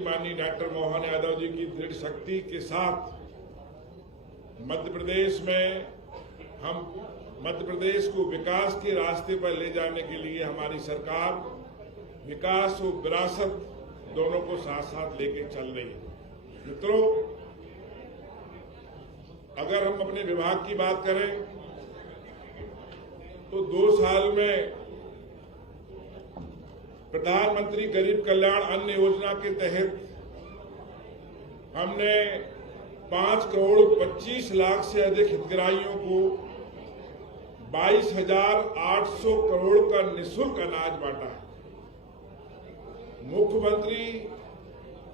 मुख्यमंत्री माननीय डॉक्टर मोहन यादव जी की दृढ़ शक्ति के साथ मध्य प्रदेश में हम मध्य प्रदेश को विकास के रास्ते पर ले जाने के लिए हमारी सरकार विकास और विरासत दोनों को साथ साथ लेके चल रही है। मित्रों, अगर हम अपने विभाग की बात करें तो 2 साल में प्रधानमंत्री गरीब कल्याण अन्न योजना के तहत हमने 5 करोड़ 25 लाख से अधिक हितग्राहियों को 22,800 करोड़ का निःशुल्क अनाज बांटा है। मुख्यमंत्री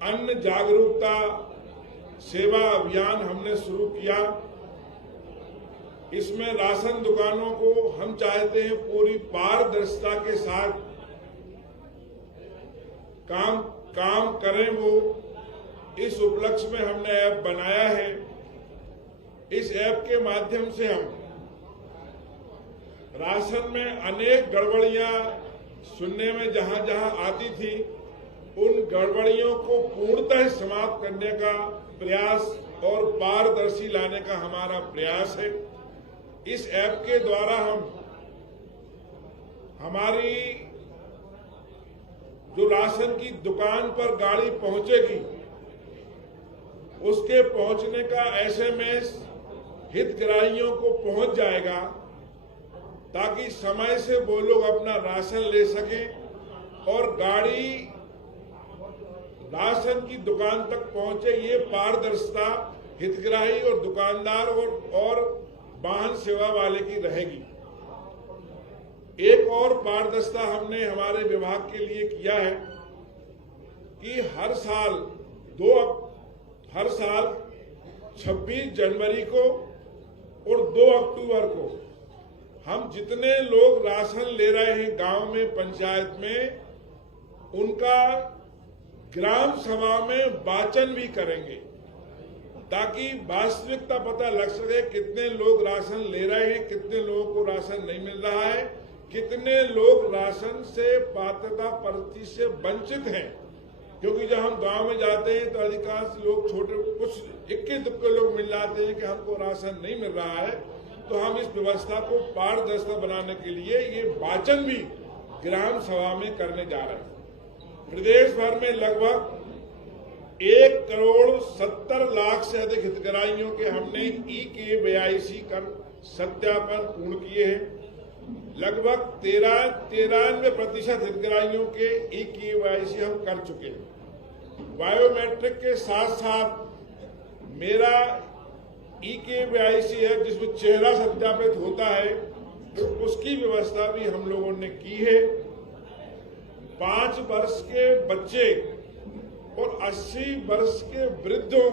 अन्न जागरूकता सेवा अभियान हमने शुरू किया। इसमें राशन दुकानों को हम चाहते हैं पूरी पारदर्शिता के साथ काम करें। वो इस उपलक्ष्य में हमने ऐप बनाया है। इस ऐप के माध्यम से हम राशन में अनेक गड़बड़ियां सुनने में जहां जहां आती थी, उन गड़बड़ियों को पूर्णतः समाप्त करने का प्रयास और पारदर्शी लाने का हमारा प्रयास है। इस ऐप के द्वारा हम हमारी जो राशन की दुकान पर गाड़ी पहुंचेगी उसके पहुंचने का एसएमएस हितग्राहियों को पहुंच जाएगा, ताकि समय से वो लोग अपना राशन ले सकें और गाड़ी राशन की दुकान तक पहुंचे। ये पारदर्शिता हितग्राही और दुकानदार और वाहन सेवा वाले की रहेगी। एक और पारदर्शिता हमने हमारे विभाग के लिए किया है कि हर साल 26 जनवरी को और 2 अक्टूबर को हम जितने लोग राशन ले रहे हैं गांव में, पंचायत में, उनका ग्राम सभा में वाचन भी करेंगे, ताकि वास्तविकता पता लग सके कितने लोग राशन ले रहे हैं, कितने लोगों को राशन नहीं मिल रहा है, कितने लोग राशन से पात्रता पर्ची से वंचित हैं। क्योंकि जब हम गांव में जाते हैं तो अधिकांश लोग कुछ इक्के दुक्के लोग मिल जाते हैं कि हमको राशन नहीं मिल रहा है। तो हम इस व्यवस्था को पारदर्शिता बनाने के लिए ये वाचन भी ग्राम सभा में करने जा रहे हैं। प्रदेश भर में लगभग 1 करोड़ 70 लाख से अधिक हितग्राहियों के हमने eKYC कर सत्यापन पूर्ण किए हैं। लगभग 93% हितग्राहियों के eKYC हम कर चुके हैं। बायोमेट्रिक के साथ साथ मेरा eKYC है जिसमें चेहरा सत्यापित होता है, तो उसकी व्यवस्था भी हम लोगों ने की है। 5 वर्ष के बच्चे और 80 वर्ष के वृद्धों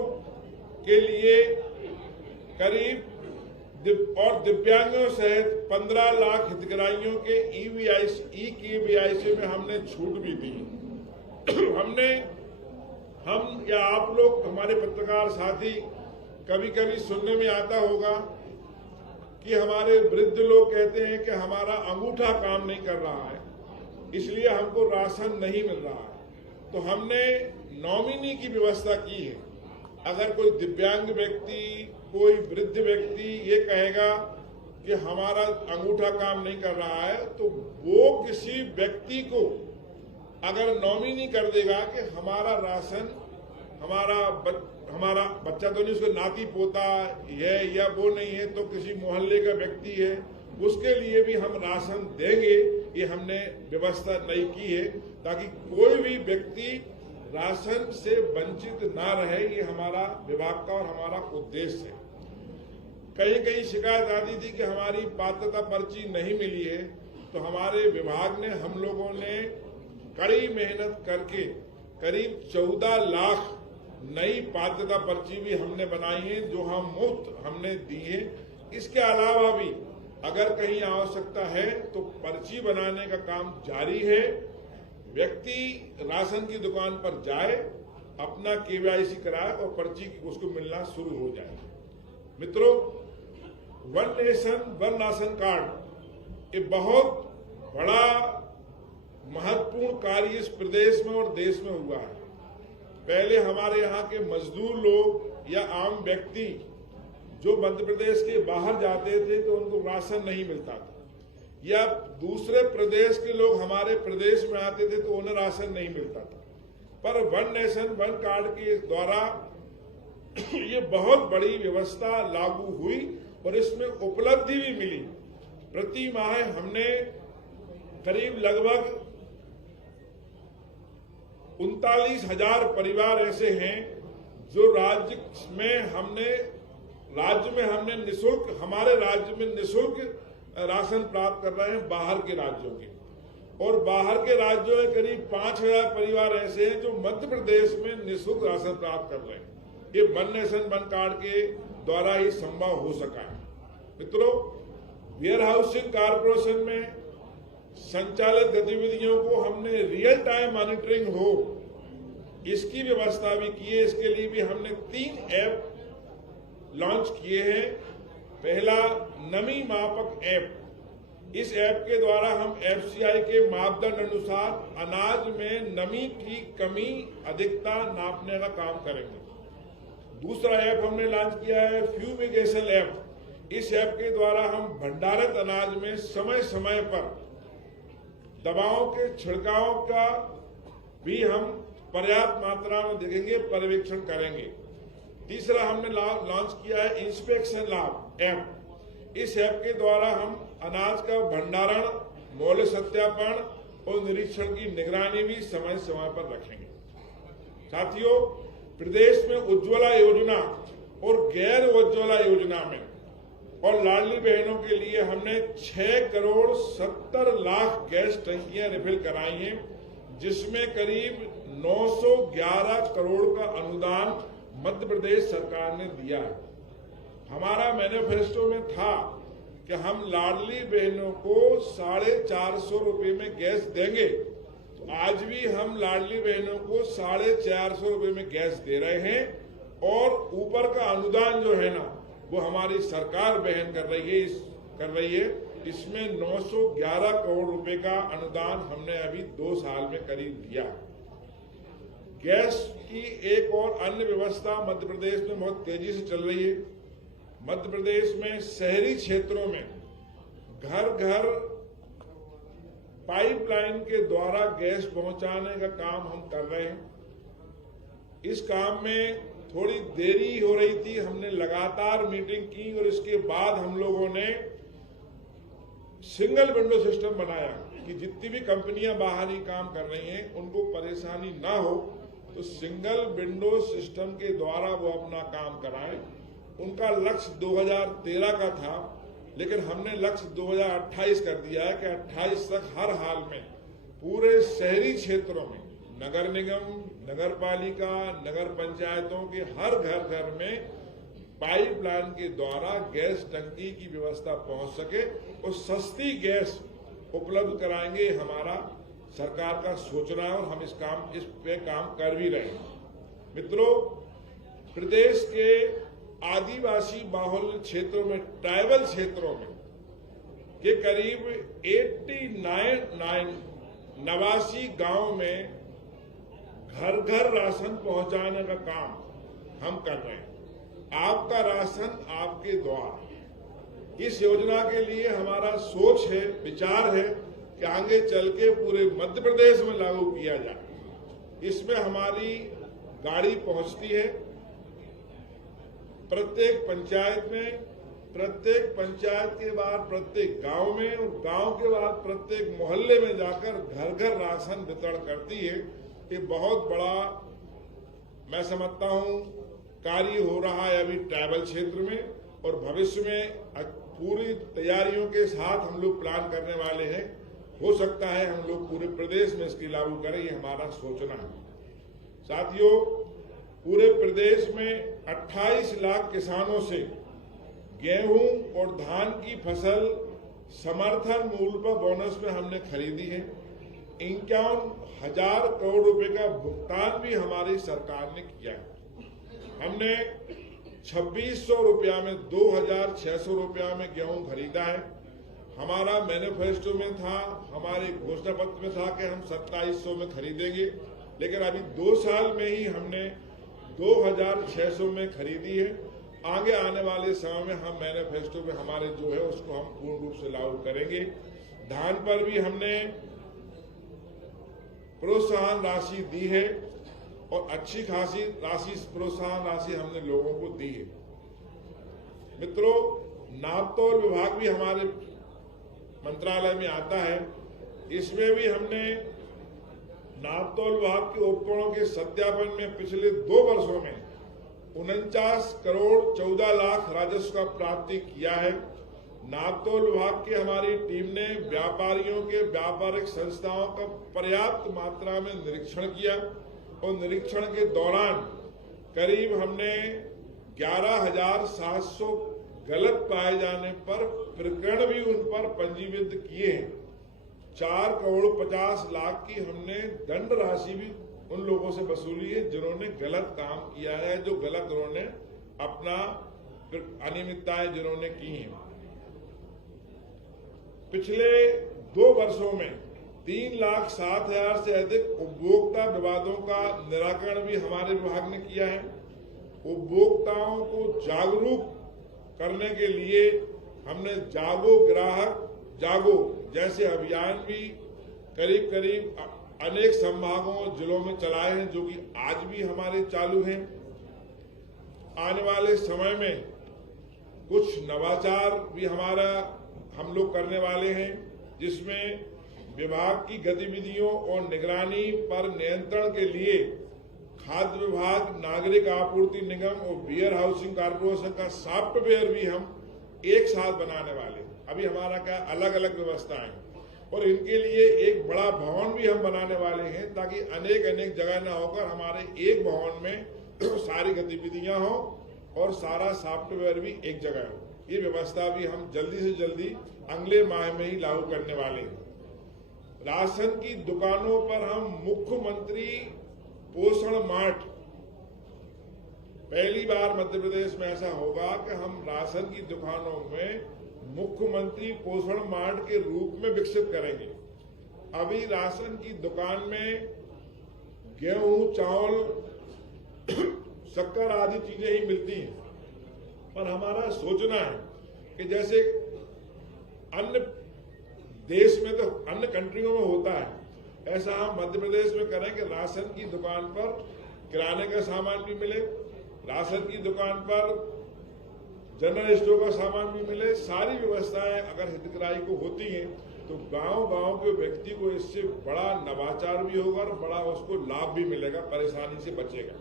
के लिए करीब और दिव्यांगों सहित 15 लाख हितग्राहियों के eKYC में हमने छूट भी दी। हम या आप लोग, हमारे पत्रकार साथी, कभी कभी सुनने में आता होगा कि हमारे वृद्ध लोग कहते हैं कि हमारा अंगूठा काम नहीं कर रहा है, इसलिए हमको राशन नहीं मिल रहा है। तो हमने नॉमिनी की व्यवस्था की है। अगर कोई दिव्यांग व्यक्ति, कोई वृद्ध व्यक्ति ये कहेगा कि हमारा अंगूठा काम नहीं कर रहा है, तो वो किसी व्यक्ति को अगर नॉमिनी कर देगा कि हमारा राशन, हमारा बच्चा तो नहीं, उसको नाती पोता है या वो नहीं है, तो किसी मोहल्ले का व्यक्ति है, उसके लिए भी हम राशन देंगे। ये हमने व्यवस्था नई की है ताकि कोई भी व्यक्ति राशन से वंचित ना रहे। ये हमारा विभाग का और हमारा उद्देश्य है। कहीं शिकायत आती थी कि हमारी पात्रता पर्ची नहीं मिली है, तो हमारे विभाग ने, हम लोगों ने कड़ी मेहनत करके करीब 14 लाख नई पात्रता पर्ची भी हमने बनाई है, जो हम मुफ्त हमने दी है। इसके अलावा भी अगर कहीं आवश्यकता है तो पर्ची बनाने का काम जारी है। व्यक्ति राशन की दुकान पर जाए, अपना KYC कराए और पर्ची उसको मिलना शुरू हो जाए। मित्रों, one nation one ration card ये बहुत बड़ा महत्वपूर्ण कार्य इस प्रदेश में और देश में हुआ है। पहले हमारे यहाँ के मजदूर लोग या आम व्यक्ति जो मध्य प्रदेश के बाहर जाते थे तो उनको राशन नहीं मिलता था, या दूसरे प्रदेश के लोग हमारे प्रदेश में आते थे तो उन्हें राशन नहीं मिलता था। पर वन नेशन वन कार्ड के द्वारा ये बहुत बड़ी व्यवस्था लागू हुई और इसमें उपलब्धि भी मिली। प्रति माह हमने करीब लगभग 39,000 परिवार ऐसे हैं जो राज्य में हमने निःशुल्क, हमारे राज्य में निःशुल्क राशन प्राप्त कर रहे हैं बाहर के राज्यों के, और बाहर के राज्यों में करीब 5,000 परिवार ऐसे हैं जो मध्य प्रदेश में निःशुल्क राशन प्राप्त कर रहे हैं। ये वन नेशन वन कार्ड के द्वारा ही संभव हो सका है। मित्रों, वेयर हाउसिंग कारपोरेशन में संचालित गतिविधियों को हमने रियल टाइम मॉनिटरिंग हो इसकी व्यवस्था भी की है। इसके लिए भी हमने 3 ऐप लॉन्च किए हैं। पहला नमी मापक ऐप। इस ऐप के द्वारा हम एफसीआई के मापदंड अनुसार अनाज में नमी की कमी अधिकता नापने का काम करेंगे। दूसरा ऐप हमने लॉन्च किया है फ्यूमिगेशन ऐप। इस ऐप के द्वारा हम भंडारित अनाज में समय समय पर दवाओं के छिड़काव का भी हम पर्याप्त मात्रा में देखेंगे, पर्यवेक्षण करेंगे। तीसरा हमने लॉन्च किया है इंस्पेक्शन लैब ऐप। इस ऐप के द्वारा हम अनाज का भंडारण, मूल्य सत्यापन और निरीक्षण की निगरानी भी समय समय पर रखेंगे। साथियों, प्रदेश में उज्ज्वला योजना और गैर उज्ज्वला योजना में और लाडली बहनों के लिए हमने 6 करोड़ 70 लाख गैस टंकियां रिफिल कराई हैं, जिसमें करीब 911 करोड़ का अनुदान मध्य प्रदेश सरकार ने दिया है। हमारा मैनिफेस्टो में था कि हम लाडली बहनों को 450 रुपए में गैस देंगे, तो आज भी हम लाडली बहनों को 450 रुपए में गैस दे रहे हैं, और ऊपर का अनुदान जो है ना वो हमारी सरकार बहन कर रही है। इसमें 911 करोड़ रुपए का अनुदान हमने अभी 2 साल में करीब दिया। गैस की एक और अन्य व्यवस्था मध्य प्रदेश में बहुत तेजी से चल रही है। मध्य प्रदेश में शहरी क्षेत्रों में घर घर पाइपलाइन के द्वारा गैस पहुंचाने का काम हम कर रहे हैं। इस काम में थोड़ी देरी हो रही थी, हमने लगातार मीटिंग की और इसके बाद हम लोगों ने सिंगल विंडो सिस्टम बनाया कि जितनी भी कंपनियां बाहर ही काम कर रही हैं उनको परेशानी ना हो, तो सिंगल विंडो सिस्टम के द्वारा वो अपना काम कराएं। उनका लक्ष्य 2013 का था, लेकिन हमने लक्ष्य 2028 कर दिया है कि 28 तक हर हाल में पूरे शहरी क्षेत्रों में नगर निगम, नगर पालिका, नगर पंचायतों के हर घर में पाइपलाइन के द्वारा गैस टंकी की व्यवस्था पहुंच सके और सस्ती गैस उपलब्ध कराएंगे। हमारा सरकार का सोचना है और हम इस पे काम कर भी रहे हैं। मित्रों, प्रदेश के आदिवासी बाहुल्य क्षेत्रों में, ट्राइबल क्षेत्रों में के करीब 89 गांव में घर घर राशन पहुंचाने का काम हम कर रहे हैं। आपका राशन आपके द्वार। इस योजना के लिए हमारा सोच है, विचार है कि आगे चल के पूरे मध्य प्रदेश में लागू किया जाए। इसमें हमारी गाड़ी पहुंचती है प्रत्येक पंचायत में, प्रत्येक पंचायत के बाद प्रत्येक गांव में, और गांव के बाद प्रत्येक मोहल्ले में जाकर घर घर राशन वितरण करती है। ये बहुत बड़ा, मैं समझता हूं, कार्य हो रहा है अभी ट्राइबल क्षेत्र में, और भविष्य में पूरी तैयारियों के साथ हम लोग प्लान करने वाले हैं। हो सकता है हम लोग पूरे प्रदेश में इसकी लागू करें, ये हमारा सोचना है। साथियों, पूरे प्रदेश में 28 लाख किसानों से गेहूं और धान की फसल समर्थन मूल्य पर बोनस में हमने खरीदी है। 51,000 करोड़ रुपए का भुगतान भी हमारी सरकार ने किया है। हमने 2600 रुपया में 2,600 रुपया में गेहूं खरीदा है। हमारा मैनिफेस्टो में था, हमारे घोषणा पत्र में था कि हम 2700 में खरीदेंगे। लेकिन अभी 2 साल में ही हमने 2600 में खरीदी है। आगे आने वाले समय में हम मैनिफेस्टो में हमारे जो है उसको हम पूर्ण रूप से लागू करेंगे। धान पर भी हमने प्रोत्साहन राशि दी है और अच्छी खासी राशि प्रोत्साहन राशि हमने लोगों को दी है। मित्रों, नापतोल विभाग भी हमारे मंत्रालय में आता है। इसमें भी हमने नापतोल विभाग के उपकरणों के सत्यापन में पिछले 2 वर्षों में 49 करोड़ 14 लाख राजस्व का प्राप्ति किया है। नापतोल विभाग की हमारी टीम ने व्यापारियों के व्यापारिक संस्थाओं का पर्याप्त मात्रा में निरीक्षण किया और निरीक्षण के दौरान करीब हमने 11,700 गलत पाए जाने पर प्रकरण भी उन पर पंजीबद्ध किए हैं। 4 करोड़ 50 लाख की हमने दंड राशि भी उन लोगों से वसूली है जिन्होंने गलत काम किया है, जो गलत उन्होंने अपना अनियमितताएं जिन्होंने की हैं। पिछले 2 वर्षों में 3,07,000 से अधिक उपभोक्ता विवादों का निराकरण भी हमारे विभाग ने किया है। उपभोक्ताओं को जागरूक करने के लिए हमने जागो ग्राहक जागो जैसे अभियान भी करीब करीब अनेक संभागों जिलों में चलाए हैं, जो कि आज भी हमारे चालू हैं। आने वाले समय में कुछ नवाचार भी हम लोग करने वाले हैं, जिसमें विभाग की गतिविधियों और निगरानी पर नियंत्रण के लिए खाद्य विभाग, नागरिक आपूर्ति निगम और वेयर हाउसिंग कॉर्पोरेशन का सॉफ्टवेयर भी हम एक साथ बनाने वाले हैं। अभी हमारा क्या अलग अलग व्यवस्थाएं और इनके लिए एक बड़ा भवन भी हम बनाने वाले हैं, ताकि अनेक जगह न होकर हमारे एक भवन में सारी गतिविधियां हो और सारा सॉफ्टवेयर भी एक जगह हो। ये व्यवस्था भी हम जल्दी से जल्दी अगले माह में ही लागू करने वाले हैं। राशन की दुकानों पर हम मुख्यमंत्री पोषण मार्ट, पहली बार मध्य प्रदेश में ऐसा होगा कि हम राशन की दुकानों में मुख्यमंत्री पोषण मार्ट के रूप में विकसित करेंगे। अभी राशन की दुकान में गेहूं, चावल, शक्कर आदि चीजें ही मिलती हैं, पर हमारा सोचना है कि जैसे अन्य देश में तो अन्य कंट्रियों में होता है, ऐसा हम मध्य प्रदेश में करें कि राशन की दुकान पर किराने का सामान भी मिले, राशन की दुकान पर जनरल स्टोर का सामान भी मिले। सारी व्यवस्थाएं अगर हितग्राही को होती हैं तो गांव-गांव के व्यक्ति को इससे बड़ा नवाचार भी होगा और बड़ा उसको लाभ भी मिलेगा, परेशानी से बचेगा।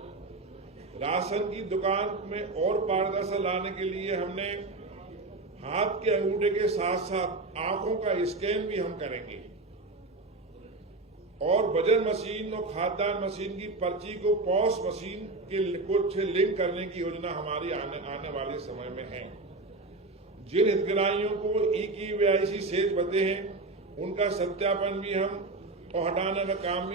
राशन की दुकान में और पारदर्शिता लाने के लिए हमने हाथ के अंगूठे के साथ साथ आंखों का स्कैन भी हम करेंगे और वजन मशीन और खाद्यान्न मशीन की पर्ची को पॉस मशीन से लिंक करने की योजना हमारी आने वाले समय में है। जिन हितग्राहियों को ई-KYC शेष बचे हैं उनका सत्यापन भी हम और हटाने का काम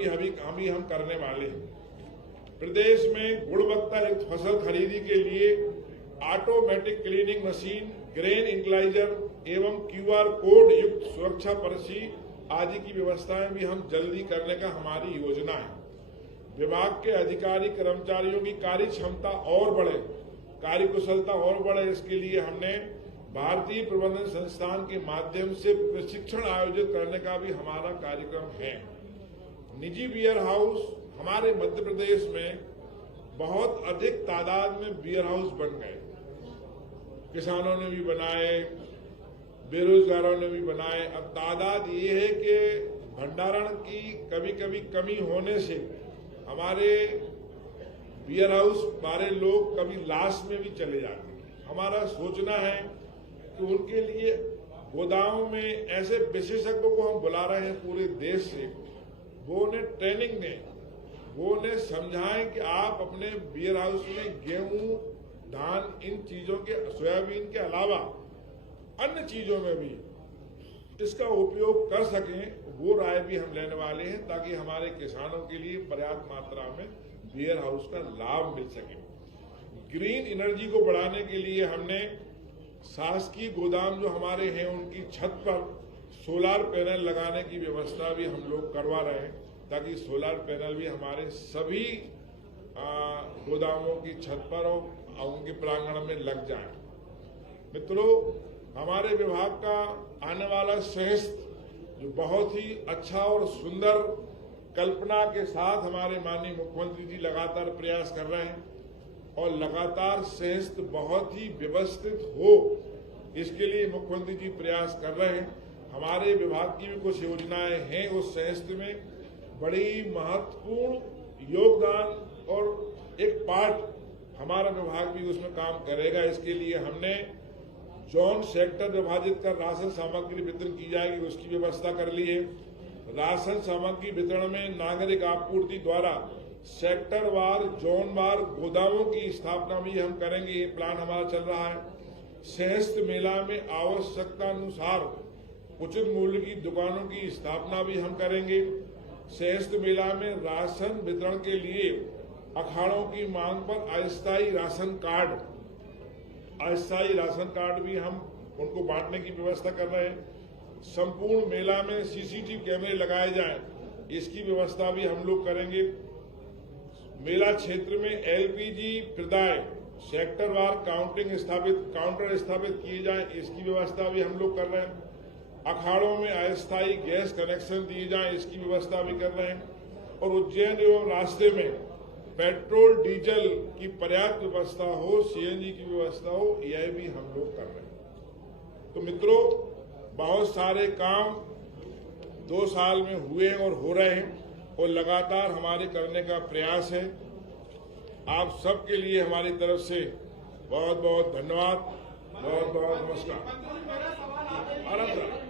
भी हम करने वाले हैं। प्रदेश में गुणवत्ता युक्त फसल खरीदी के लिए ऑटोमेटिक क्लीनिंग मशीन, ग्रेन इंक्लाइजर एवं QR कोड युक्त सुरक्षा पर्ची आदि की व्यवस्थाएं भी हम जल्दी करने का हमारी योजना है। विभाग के अधिकारी कर्मचारियों की कार्य क्षमता और बढ़े, कार्य कुशलता और बढ़े, इसके लिए हमने भारतीय प्रबंधन संस्थान के माध्यम से प्रशिक्षण आयोजित करने का भी हमारा कार्यक्रम है। निजी वेयर हाउस हमारे मध्य प्रदेश में बहुत अधिक तादाद में वेयर हाउस बन गए। किसानों ने भी बनाए, बेरोजगारों ने भी बनाए। अब तादाद ये है कि भंडारण की कभी कभी कमी होने से हमारे वेयर हाउस वाले लोग कभी लाश में भी चले जाते हैं। हमारा सोचना है कि उनके लिए गोदामों में ऐसे विशेषज्ञों को हम बुला रहे हैं पूरे देश से, वो उन्हें ट्रेनिंग दें, वो उन्हें समझाएं कि आप अपने वेयर हाउस में गेहूं, धान, इन चीजों के, सोयाबीन के अलावा अन्य चीजों में भी इसका उपयोग कर सकें। वो राय भी हम लेने वाले हैं ताकि हमारे किसानों के लिए पर्याप्त मात्रा में वेयर हाउस का लाभ मिल सके। ग्रीन एनर्जी को बढ़ाने के लिए हमने शासकीय गोदाम जो हमारे हैं उनकी छत पर सोलार पैनल लगाने की व्यवस्था भी हम लोग करवा रहे हैं। ताकि सोलर पैनल भी हमारे सभी गोदामों की छत पर और उनके प्रांगण में लग जाए। मित्रों, हमारे विभाग का आने वाला संयंत्र जो बहुत ही अच्छा और सुंदर कल्पना के साथ हमारे माननीय मुख्यमंत्री जी लगातार प्रयास कर रहे हैं और लगातार संयंत्र बहुत ही व्यवस्थित हो, इसके लिए मुख्यमंत्री जी प्रयास कर रहे हैं। हमारे विभाग की भी कुछ योजनाएं हैं उस संयंत्र में, बड़ी महत्वपूर्ण योगदान और एक पार्ट हमारा विभाग भी उसमें काम करेगा। इसके लिए हमने जोन सेक्टर विभाजित कर राशन सामग्री वितरण की जाएगी, उसकी व्यवस्था कर ली है। राशन सामग्री वितरण में नागरिक आपूर्ति द्वारा सेक्टर वार, जोन वार गोदामों की स्थापना भी हम करेंगे, ये प्लान हमारा चल रहा है। संयंत्र मेला में आवश्यकता अनुसार उचित मूल्य की दुकानों की स्थापना भी हम करेंगे। संयंत्र मेला में राशन वितरण के लिए अखाड़ों की मांग पर अस्थायी राशन कार्ड भी हम उनको बांटने की व्यवस्था कर रहे हैं। संपूर्ण मेला में सीसीटीवी कैमरे लगाए जाएं, इसकी व्यवस्था भी हम लोग करेंगे। मेला क्षेत्र में एलपीजी प्रदाय सेक्टर वार काउंटर स्थापित किए जाएं, इसकी व्यवस्था भी हम लोग कर रहे हैं। अखाड़ों में अस्थायी गैस कनेक्शन दिए जाएं, इसकी व्यवस्था भी कर रहे हैं। और उज्जैन एवं रास्ते में पेट्रोल डीजल की पर्याप्त व्यवस्था हो, सीएनजी की व्यवस्था हो, यह भी हम लोग कर रहे हैं। तो मित्रों, बहुत सारे काम 2 साल में हुए और हो रहे हैं और लगातार हमारे करने का प्रयास है। आप सबके लिए हमारी तरफ से बहुत बहुत धन्यवाद, बहुत बहुत नमस्कार। आराम से।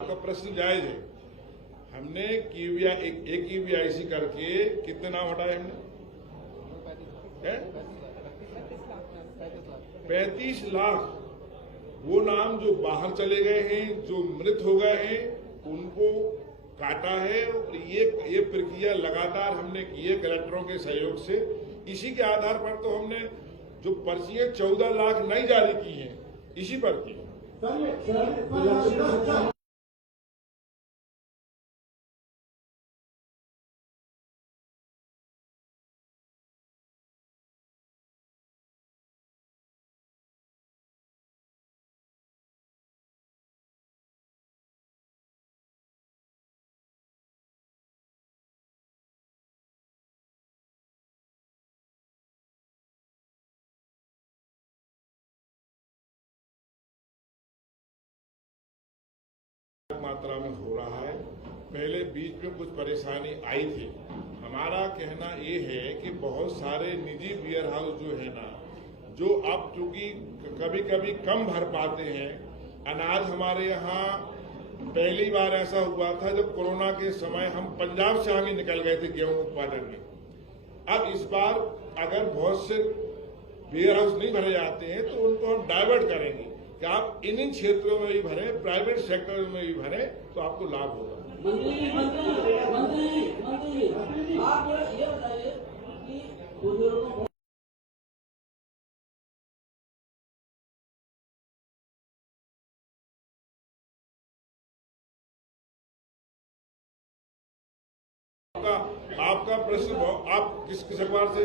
आपका प्रश्न जायज है। हमने एक ईवीआईसी करके कितने नाम हटाए हमने? 35 लाख। वो नाम जो बाहर चले गए हैं, जो मृत हो गए हैं, उनको काटा है। और ये प्रक्रिया लगातार हमने की है कलेक्टरों के सहयोग से। इसी के आधार पर तो हमने जो पर्चियां 14 लाख नई जारी की हैं, इसी पर की। मात्रा में हो रहा है। पहले बीच में कुछ परेशानी आई थी। हमारा कहना ये है कि बहुत सारे निजी वेयर हाउस जो है ना, जो अब चूंकि कभी कभी कम भर पाते हैं अनाज। हमारे यहाँ पहली बार ऐसा हुआ था जब कोरोना के समय हम पंजाब से आगे निकल गए थे गेहूं उत्पादन में। अब इस बार अगर बहुत से वेयर हाउस नहीं भरे जाते हैं तो उनको हम डाइवर्ट करेंगे कि आप इन क्षेत्रों में भी भरें, प्राइवेट सेक्टर में भी भरें, तो आपको लाभ होगा। मंत्री, आप ये बताइए कि बुजुर्गों आपका प्रश्न, आप किस अखबार से?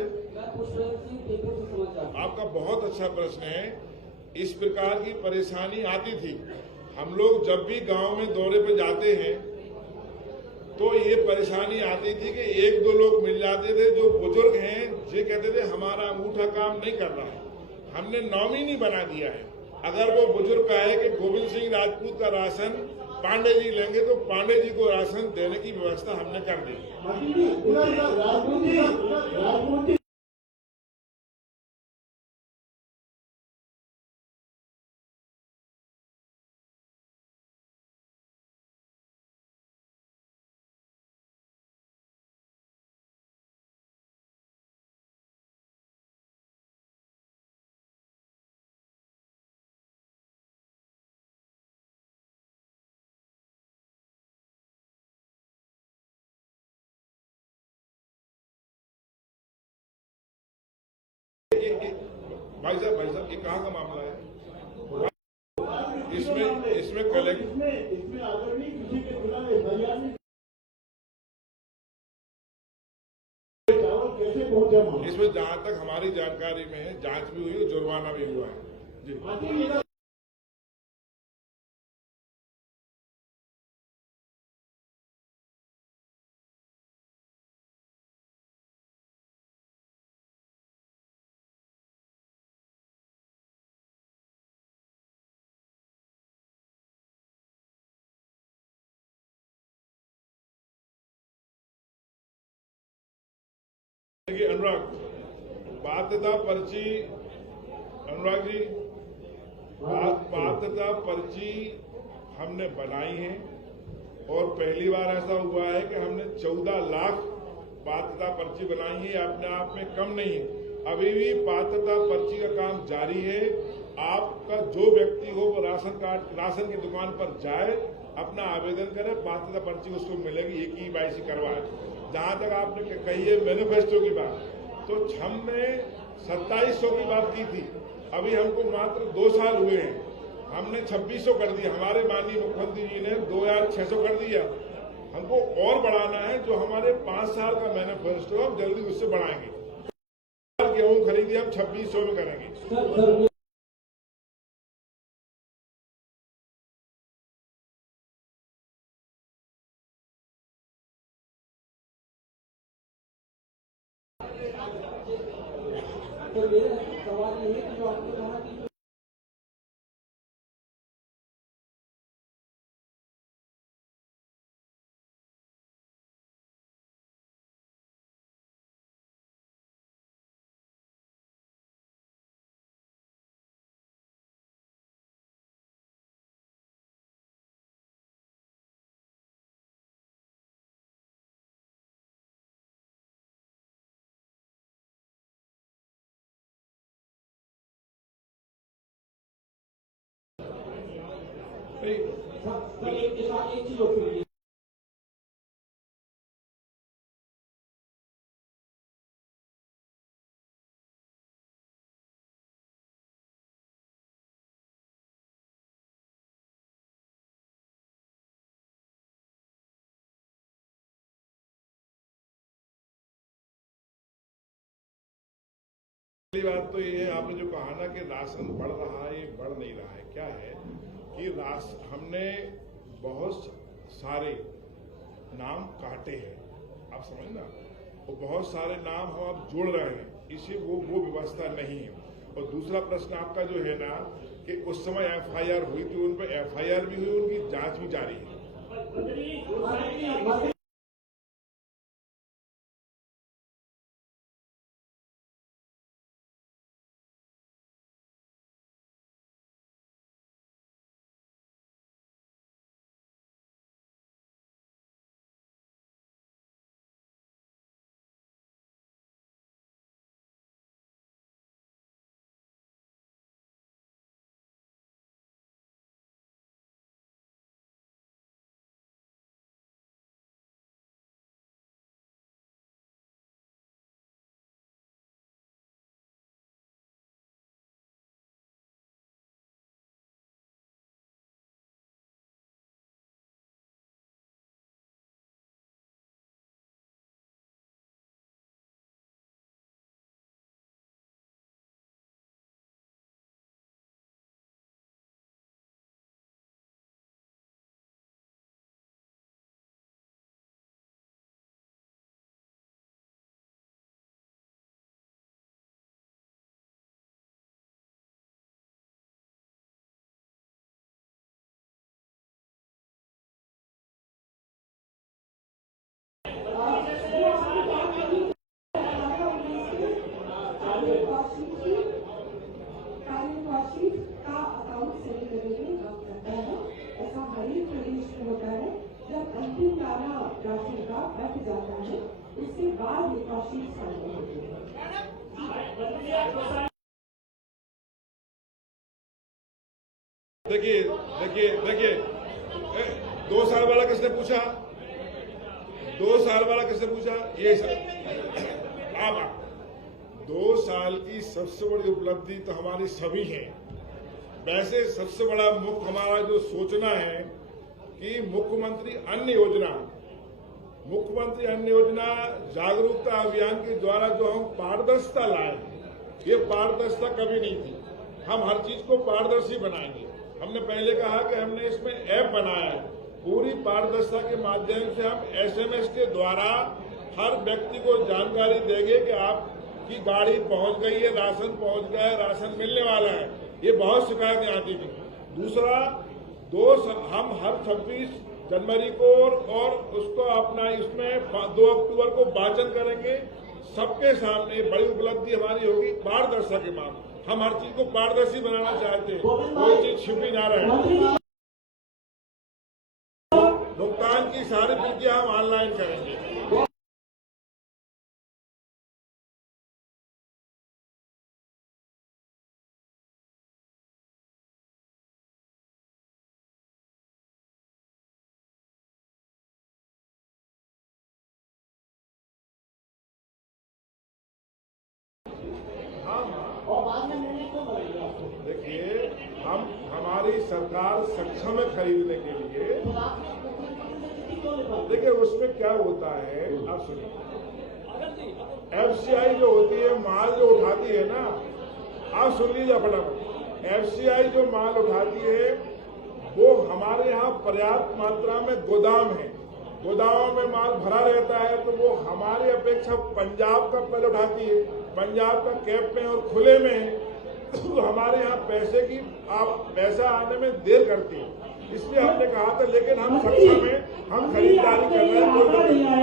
आपका बहुत अच्छा प्रश्न है। इस प्रकार की परेशानी आती थी। हम लोग जब भी गांव में दौरे पर जाते हैं तो ये परेशानी आती थी कि 1-2 लोग मिल जाते थे जो बुजुर्ग हैं, ये कहते थे हमारा अंगूठा काम नहीं कर रहा है। हमने नॉमिनी बना दिया है। अगर वो बुजुर्ग कहे कि गोविंद सिंह राजपूत का राशन पांडे जी लेंगे तो पांडे जी को राशन देने की व्यवस्था हमने कर दी। भाई साहब ये कहाँ का मामला है? इसमें कलेक्ट इसमें आदरणीय किसी के खिलाफ एफआईआर नहीं, कैसे पहुंचा? इसमें जहां तक हमारी जानकारी में है जांच भी हुई है, जुर्माना भी हुआ है जी। देखिए अनुराग, पात्रता पर्ची, अनुराग जी, पात्रता पर्ची हमने बनाई है और पहली बार ऐसा हुआ है कि हमने 14 लाख पात्रता पर्ची बनाई है। अपने आप में कम नहीं है, अभी भी पात्रता पर्ची का काम जारी है। आपका जो व्यक्ति हो वो राशन की दुकान पर जाए, अपना आवेदन करे, पात्रता पर्ची उसको मिलेगी, एक ही KYC करवाए। जहां तक आपने कही है मैनिफेस्टो की बात, तो हमने 2700 की बात की थी, अभी हमको मात्र 2 साल हुए हैं, हमने 2600 कर दिया। हमारे माननीय मुख्यमंत्री जी ने 2600 कर दिया। हमको और बढ़ाना है, जो हमारे 5 साल का मैनिफेस्टो हम जल्दी उससे बढ़ाएंगे। गेहूं खरीदी हम 2600 में करेंगे। तो मेरा सवाल ये है कि जो आपने कहा कि एक चीज होती है, पहली बात तो ये है, आपने जो कहा ना कि राशन बढ़ रहा है, ये बढ़ नहीं रहा है। क्या है कि हमने बहुत सारे नाम काटे हैं, आप समझ ना, वो बहुत सारे नाम हम आप जोड़ रहे हैं, इसी वो व्यवस्था नहीं है। और दूसरा प्रश्न आपका जो है ना कि उस समय FIR हुई थी, उन पर FIR भी हुई, उनकी जांच भी जारी है। अंतिम दाना राशि का बच जाता है, उसके बाद ये राशि शामिल होती है। देखिए 2 साल वाला किसने पूछा? 2 साल वाला किसने पूछा? ये सर, आप 2 साल की सबसे बड़ी उपलब्धि तो हमारी सभी है। वैसे सबसे बड़ा मुख्य हमारा जो सोचना है कि मुख्यमंत्री अन्न योजना जागरूकता अभियान के द्वारा जो हम पारदर्शिता लाए, ये पारदर्शिता कभी नहीं थी। हम हर चीज को पारदर्शी बनाएंगे। हमने पहले कहा कि हमने इसमें ऐप बनाया है, पूरी पारदर्शिता के माध्यम से हम SMS के द्वारा हर व्यक्ति को जानकारी देंगे कि आपकी गाड़ी पहुंच गई है, राशन पहुंच गया है, राशन मिलने वाला है। ये बहुत शिकायतें आती थी। दूसरा, हम हर 26 जनवरी को और उसको अपना इसमें 2 अक्टूबर को वाचन करेंगे। सबके सामने बड़ी उपलब्धि हमारी होगी पारदर्शिता के माध्यम। हम हर चीज को पारदर्शी बनाना चाहते हैं, कोई चीज छिपी ना रहे। भुगतान की सारी प्रक्रिया हम ऑनलाइन करेंगे। और बाद में निर्णय क्यों बदलेंगे आपको? देखिए, हमारी सरकार सक्षम है खरीदने के लिए। तो आपने मुख्यमंत्री से चिट्ठी क्यों लिखवाई? देखिए, उसमें क्या होता है, आप सुनिए। FCI जो होती है, माल जो उठाती है ना, आप सुन लीजिए फटाफट। FCI जो माल उठाती है वो हमारे यहाँ पर्याप्त मात्रा में गोदाम है, गोदामों में माल भरा रहता है, तो वो हमारी अपेक्षा पंजाब का पहले उठाती है। पंजाब का कैप में और खुले में है, तो हमारे यहाँ पैसा आने में देर करती है। इसलिए हमने कहा था, लेकिन हम सक्षम हैं, हम खरीदारी कर रहे हैं। कोई दिक्कत नहीं।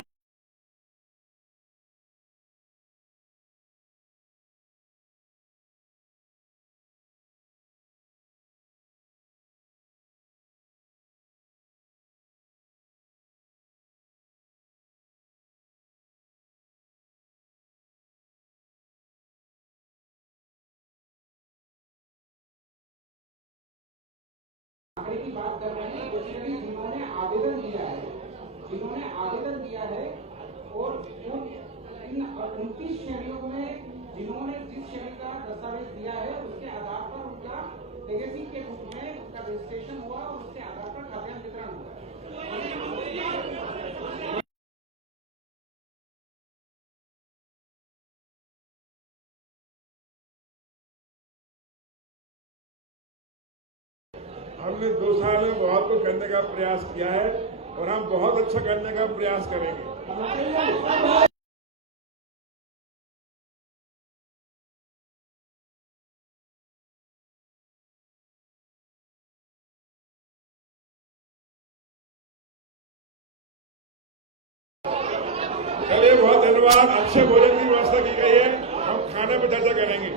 आंकड़े की बात कर रहे हैं, बेसिकली जिन्होंने आवेदन दिया है और उन 29 श्रेणियों में जिन्होंने जिस श्रेणी का दस्तावेज दिया है उसके आधार पर उनका लेगेसी के रूप में उसका रजिस्ट्रेशन हुआ और उसके आधार पर खाद्यान्न वितरण हुआ। हमने 2 साल में बहुत कुछ करने का प्रयास किया है और हम बहुत अच्छा करने का प्रयास करेंगे। चलिए, बहुत धन्यवाद। अच्छे भोजन की व्यवस्था की गई है, हम खाने पर चर्चा करेंगे।